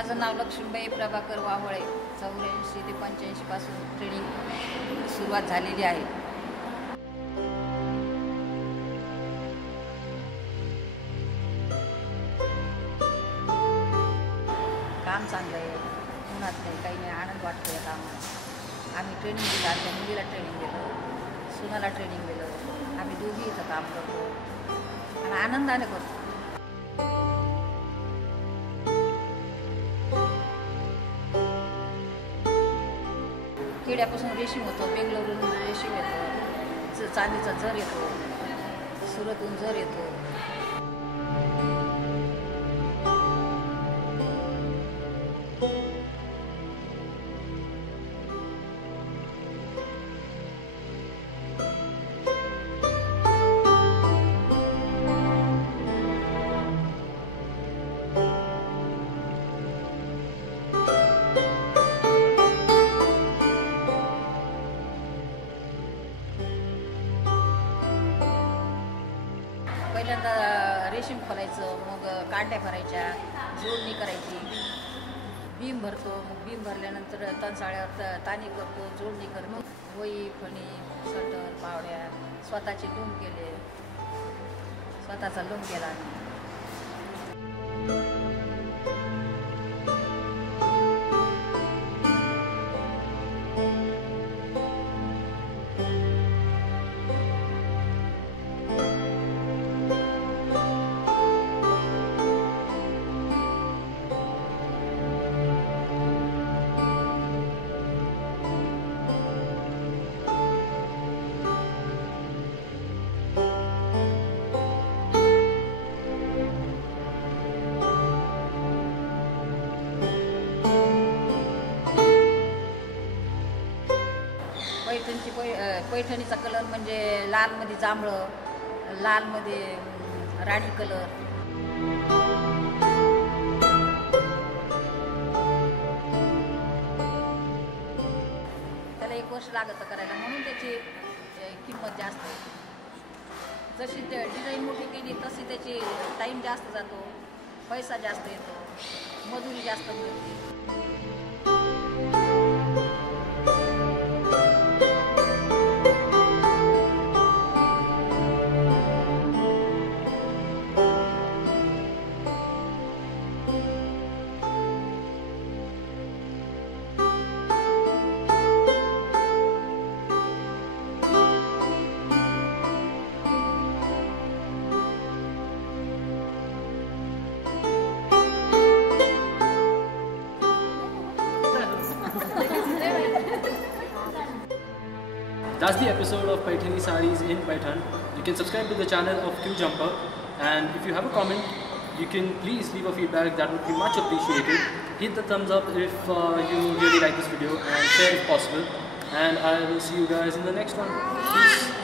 माझं नाव लक्ष्मीबाई प्रभाकर वावळे. 84 ते 85 पासून ट्रेनिंग सुरुवात झालेली आहे. काम चांगलं आहे, उन्हात नाही, काही नाही, आनंद वाटतो या कामात. आम्ही ट्रेनिंग दिलं, आमच्या मुलीला ट्रेनिंग दिलं, सुनाला ट्रेनिंग दिलं. आम्ही दोघी इथं काम करतो आणि आनंदाने करतो. खेड्यापासून रेशीम होतो, बेंगलोरहून रेशीम येतो, चांदीचा जर येतो, सुरतहून जर येतो. पहिल्यांदा रेशीम खोलायचं, मग कांड्या भरायच्या, जोडणी करायची, बीम भरतो. मग बीम भरल्यानंतर तणसाळ्यावर ताणी करतो, जोडणी करतो. वही, फणी, स्वेटर, पावड्या स्वतःचे लूम केले, स्वतःचा लूम केला. पैठणीचा कलर म्हणजे लालमध्ये जांभळं, लालमध्ये राणी कलर. त्याला 1 वर्ष लागतं करायला, म्हणून त्याची किंमत जास्त. जशी डिझाईन मोठी केली तशी त्याची टाईम जास्त जातो, पैसा जास्त येतो, मजुरी जास्त मिळते. That's the episode of Paithani Sarees in Paithan. You can subscribe to the channel of Q Jumper, and if you have a comment, you can please leave a feedback. That would be much appreciated. Hit the thumbs up if you really like this video, and share if possible. And I will see you guys in the next one. Peace.